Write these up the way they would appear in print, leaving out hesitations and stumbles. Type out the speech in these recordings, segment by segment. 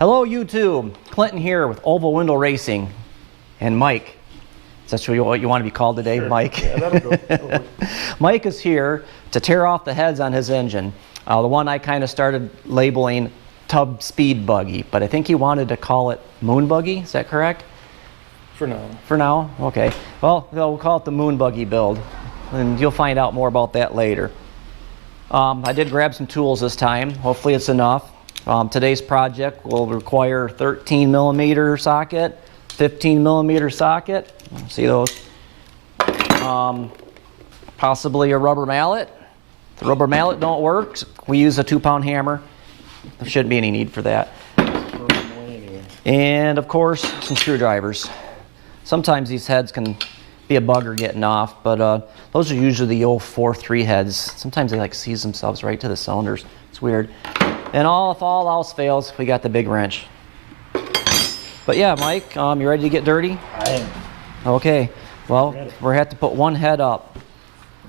Hello YouTube, Clinton here with Oval Window Racing, and Mike. Is that what you want to be called today, sure. Mike? Yeah, that'll go. Mike is here to tear off the heads on his engine. The one I kind of started labeling Tub Speed Buggy, but I think he wanted to call it Moon Buggy, is that correct? For now. For now? Okay. Well, we'll call it the Moon Buggy build, and you'll find out more about that later. I did grab some tools this time. Hopefully it's enough. Today's project will require 13 millimeter socket, 15 millimeter socket. See those? Possibly a rubber mallet. If the rubber mallet don't work, we use a 2-pound hammer. There shouldn't be any need for that. And of course, some screwdrivers. Sometimes these heads can be a bugger getting off, but those are usually the old 4-3 heads. Sometimes they like seize themselves right to the cylinders. It's weird. And if all else fails, we got the big wrench. But yeah, Mike, you ready to get dirty? I am. Okay. Well, we're have to put one head up.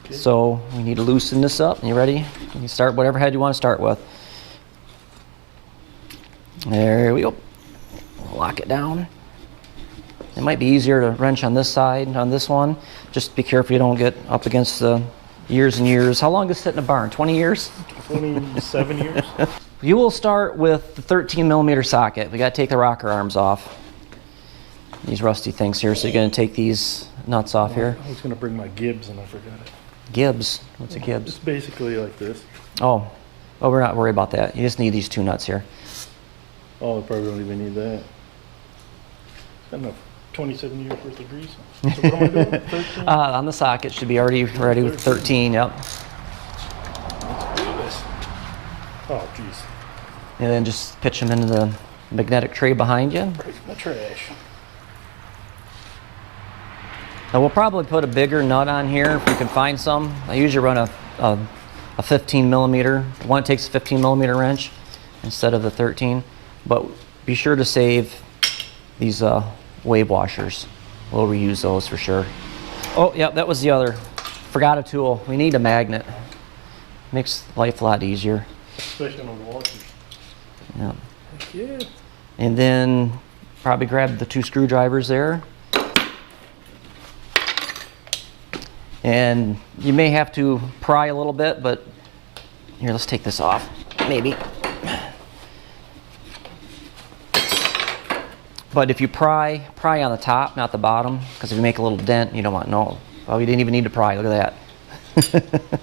Okay. So we need to loosen this up. You ready? You can start whatever head you want to start with. There we go. Lock it down. It might be easier to wrench on this side, on this one. Just be careful you don't get up against the years and years. How long does it sit in a barn? 20 years? 27 years. You will start with the 13 millimeter socket. We got to take the rocker arms off. These rusty things here. So you're going to take these nuts off here. I was going to bring my Gibbs and I forgot it. Gibbs? What's a Gibbs? It's basically like this. Oh, we're not worried about that. You just need these 2 nuts here. Oh, I probably don't even need that. Got enough 27 years worth of grease. So what am I doing? 13? On the socket should be already ready with 13. Yep. Let's do this. Oh, jeez. And then just pitch them into the magnetic tray behind you. Right in the trash. Now we'll probably put a bigger nut on here if we can find some. I usually run a 15 millimeter. One takes a 15 millimeter wrench instead of the 13. But be sure to save these wave washers. We'll reuse those for sure. Oh, yeah, that was the other. Forgot a tool. We need a magnet. Makes life a lot easier. Especially on the washers. Yeah. Heck yeah. And then probably grab the 2 screwdrivers there. And you may have to pry a little bit, but here, let's take this off, maybe. But if you pry on the top, not the bottom, because if you make a little dent, you don't want, no. Well, you didn't even need to pry, look at that.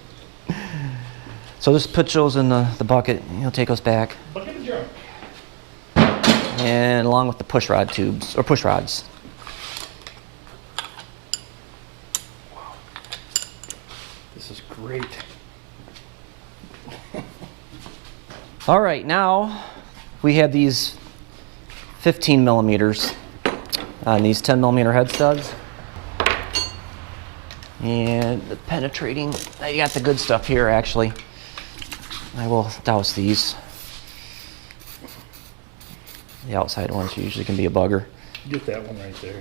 So just put those in the bucket, you'll take those back. Bucket and drum. And along with the push rod tubes, or push rods. Wow. This is great. All right, now we have these 15 millimeters on these 10 millimeter head studs. And the penetrating, I got the good stuff here actually. I will douse these. The outside ones usually can be a bugger. Get that one right there.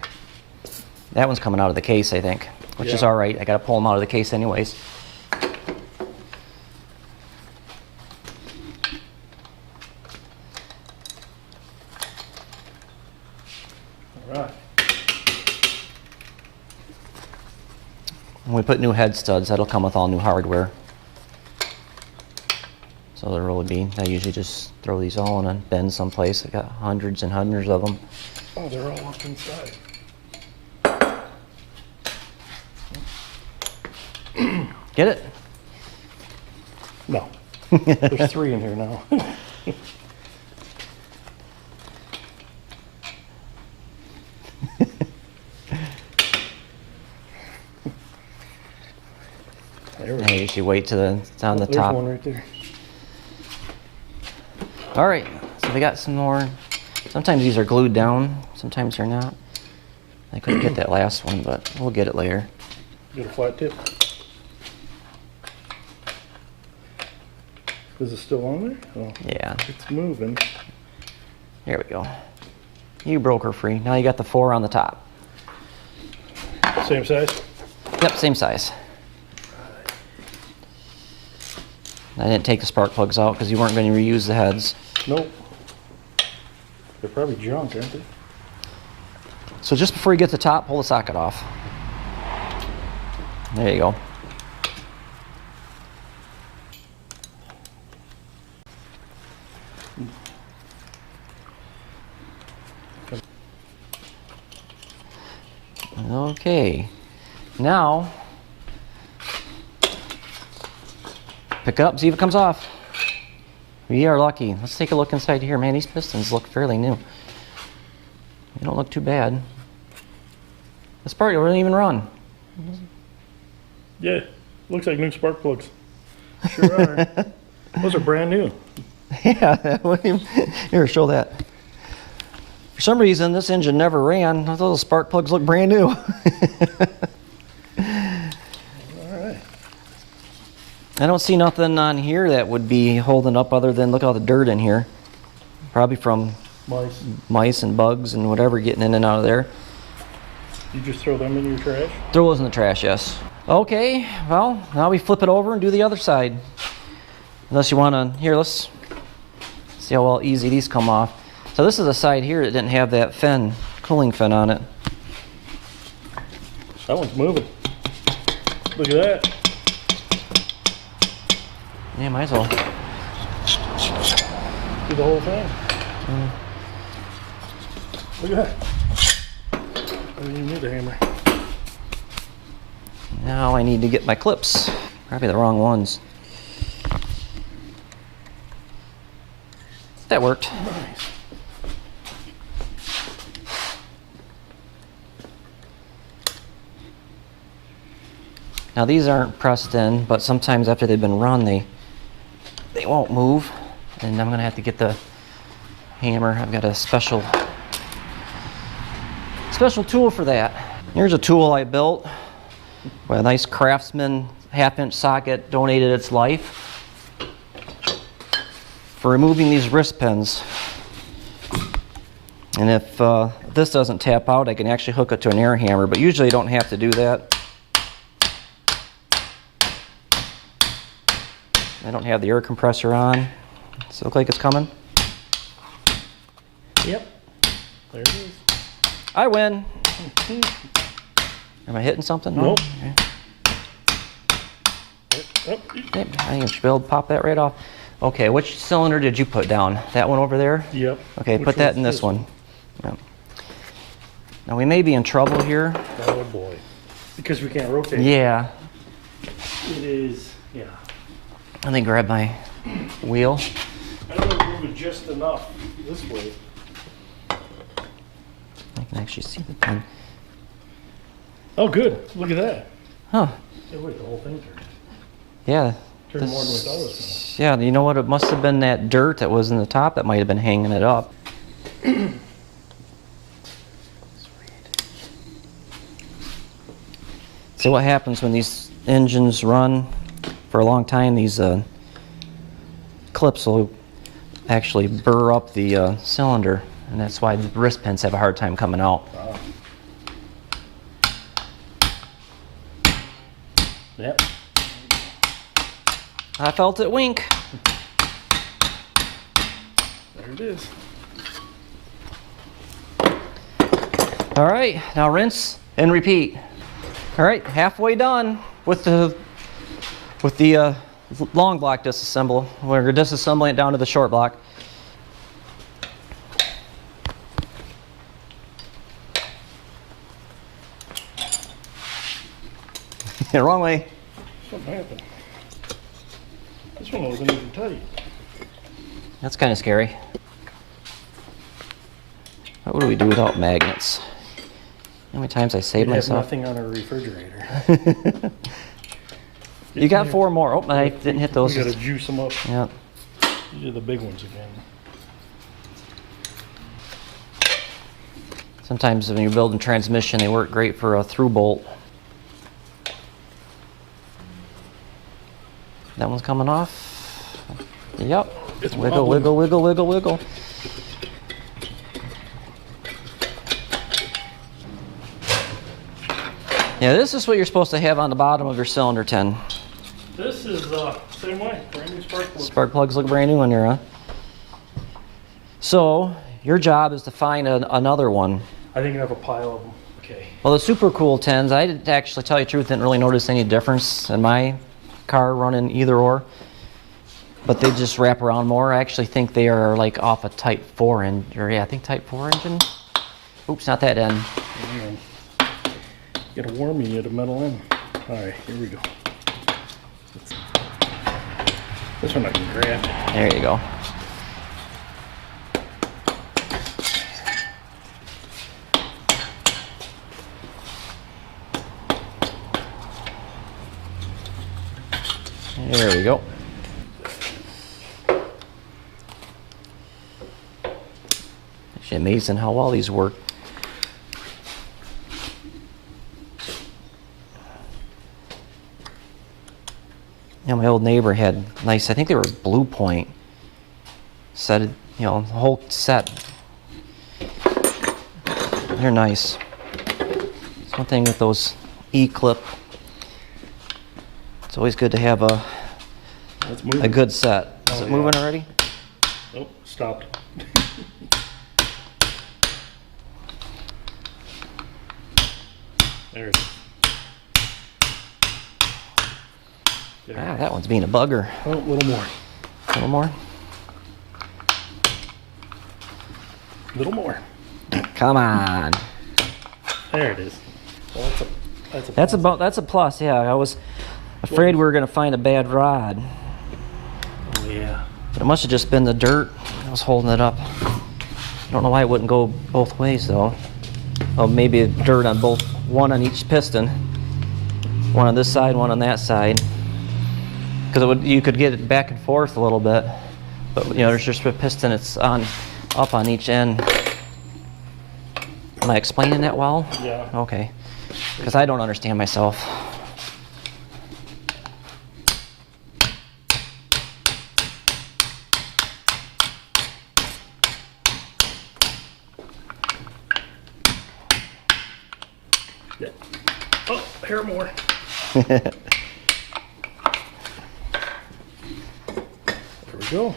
That one's coming out of the case, I think, which is all right. I got to pull them out of the case anyways. All right. When we put new head studs, that'll come with all new hardware. So there will be, I usually just throw these all in a bin someplace. I got hundreds and hundreds of them. Oh, they're all up inside. Get it? No. There's 3 in here now. I usually wait till it's on the There's top. one right there. All right, so we got some more. Sometimes these are glued down, sometimes they're not. I couldn't get that last one, but we'll get it later. Get a flat tip. Is it still on there? Oh, Yeah. it's moving. Here we go. You broke her free. Now you got the 4 on the top. Same size? Yep, same size. I didn't take the spark plugs out because you weren't going to reuse the heads. Nope. They're probably junk, aren't they? So just before you get to the top, pull the socket off. There you go. Okay, now pick up, see if it comes off. We are lucky. Let's take a look inside here. Man, these pistons look fairly new. They don't look too bad. This part wouldn't even run. Yeah, looks like new spark plugs. Sure are. Those are brand new. Yeah, here, show that. For some reason, this engine never ran. Those spark plugs look brand new. All right. I don't see nothing on here that would be holding up other than look at all the dirt in here. Probably from mice and bugs and whatever getting in and out of there. You just throw them in your trash? Throw those in the trash, yes. Okay, well, now we flip it over and do the other side. Unless you want to, here, let's see how well easy these come off. So this is a side here that didn't have that fin, cooling fin on it. That one's moving. Look at that. Yeah, might as well. Do the whole thing. Look at that. I didn't even need the hammer. Now I need to get my clips. Probably the wrong ones. That worked. Nice. Now these aren't pressed in, but sometimes after they've been run, they won't move. And I'm gonna have to get the hammer. I've got a special tool for that. Here's a tool I built with a nice Craftsman 1/2-inch socket, donated its life for removing these wrist pins. And if this doesn't tap out, I can actually hook it to an air hammer, but usually you don't have to do that. I don't have the air compressor on. Does it look like it's coming? Yep. There it is. I win. Am I hitting something? Nope. Okay. Yep, I think I should be able to pop that right off. Okay, which cylinder did you put down? That one over there? Yep. Okay, Which put that one's in this one. Yep. Now we may be in trouble here. Oh boy. Because we can't rotate. Yeah. It is, yeah. Let me grab my wheel. I don't know if it was just enough this way. I can actually see the pin. Oh, good. Look at that. Huh. Hey, wait, the whole thing turned. Yeah. Turned more than we thought it was Yeah, you know what? It must have been that dirt that was in the top that might have been hanging it up. Sweet. See what happens when these engines run for a long time? These clips will actually burr up the cylinder, and that's why the wrist pins have a hard time coming out. Wow. Yep. I felt it wink. There it is. All right, now rinse and repeat. All right, halfway done with the long block disassemble. We're disassembling it down to the short block. Yeah, wrong way. Something happened. This one wasn't even tight. That's kind of scary. What would we do without magnets? How many times I saved We have myself? nothing on our refrigerator. You got 4 more. Oh, I didn't hit those. We gotta juice them up. Yeah. These are the big ones again. Sometimes when you're building transmission, they work great for a through bolt. That one's coming off. Yep. It's Wiggle, wobbling. wiggle, wiggle, wiggle, wiggle. Yeah, this is what you're supposed to have on the bottom of your cylinder tin. This is same way, brand new spark plug. Spark plugs look brand new on there, huh? So, your job is to find another one. I think I have a pile of them. Okay. Well, the super cool 10s, I didn't actually tell you the truth, didn't really notice any difference in my car running either or. But they just wrap around more. I actually think they are like off a Type 4 engine, or yeah, I think Type 4 engine. Oops, not that end. Get a warm, you get a metal end. All right, here we go. This one I can grab. There you go. There we go. Actually amazing how well these work. You know, my old neighbor had nice, I think they were Blue Point set, you know, the whole set. They're nice. It's one thing with those E-clip. It's always good to have a good set. Is it moving already? Nope, stopped. There it is. There. Ah, that one's being a bugger. Oh, a little more. A little more? A little more. Come on. There it is. Well, That's a plus, yeah. I was afraid we were going to find a bad rod. Oh, yeah. But it must have just been the dirt that was holding it up. I don't know why it wouldn't go both ways, though. Oh, maybe dirt on both, one on each piston. One on this side, one on that side. Because you could get it back and forth a little bit. But, you know, there's just a piston that's up on each end. Am I explaining that well? Yeah. Okay. Because I don't understand myself. Yeah. Oh, here more. There we go.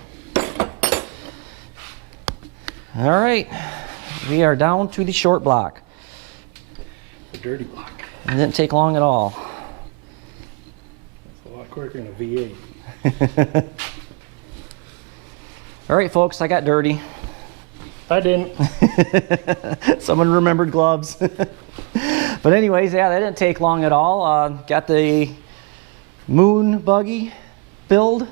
All right. We are down to the short block. The dirty block. It didn't take long at all. That's a lot quicker than a V8. All right, folks, I got dirty. I didn't. Someone remembered gloves. But anyways, yeah, that didn't take long at all. Got the moon buggy build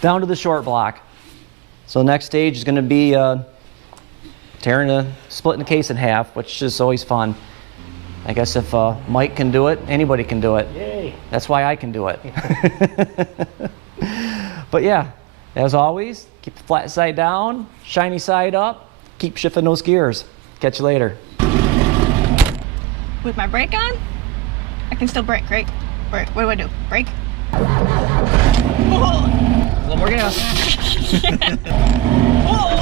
down to the short block. So next stage is going to be splitting the case in half, which is always fun. I guess if Mike can do it, anybody can do it. Yay. That's why I can do it. But yeah, as always, keep the flat side down, shiny side up, keep shifting those gears. Catch you later. With my brake on, I can still brake, right? Or what do I do? Brake? Whoa. A little more gas. Whoa!